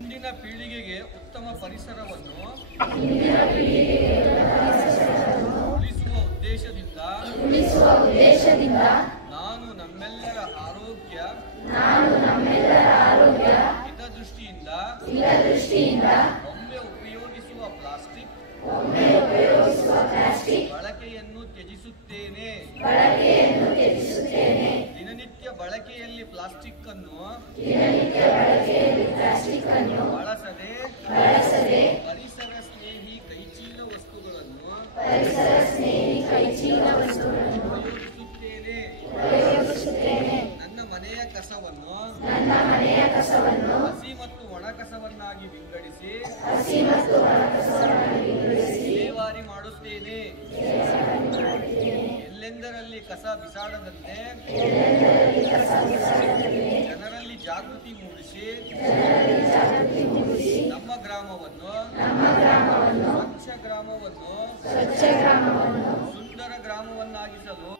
ಮುಂದಿನ ಪೀಳಿಗೆಗೆ ಉತ್ತಮ ಪರಿಸರವನ್ನು ಉಳಿಸುವ ಉದ್ದೇಶದಿಂದ ನಾನು ನಮ್ಮೆಲ್ಲರ ಆರೋಗ್ಯ ಹಿತದೃಷ್ಟಿಯಿಂದ ಒಮ್ಮೆ ಉಪಯೋಗಿಸುವ ಪ್ಲಾಸ್ಟಿಕ್ ಬಳಕೆಯನ್ನು ತ್ಯಜಿಸುತ್ತೇನೆ. ದಿನನಿತ್ಯ ಬಳಕೆಯಲ್ಲಿ ಪ್ಲಾಸ್ಟಿಕ್ ಅನ್ನು ಬಳಸದೆ ಪರಿಸರ ಸ್ನೇಹಿ ಕೈಚೀಲ ವಸ್ತುಗಳನ್ನು ಉಪಯೋಗಿಸುತ್ತೇನೆ. ನನ್ನ ಮನೆಯ ಕಸವನ್ನು ಹಸಿ ಮತ್ತು ಒಣ ಕಸವನ್ನಾಗಿ ವಿಂಗಡಿಸಿ ವಿಲೇವಾರಿ ಮಾಡುತ್ತೇನೆ. ಎಲ್ಲೆಂದರಲ್ಲಿ ಕಸ ಬಿಸಾಡದಂತೆ ಜನರಲ್ಲಿ ಜಾಗೃತಿ ಮೂಡಿಸಿ ನಮ್ಮ ಗ್ರಾಮವನ್ನು ಸ್ವಚ್ಛ ಗ್ರಾಮವನ್ನು ಸುಂದರ ಗ್ರಾಮವನ್ನಾಗಿಸಲು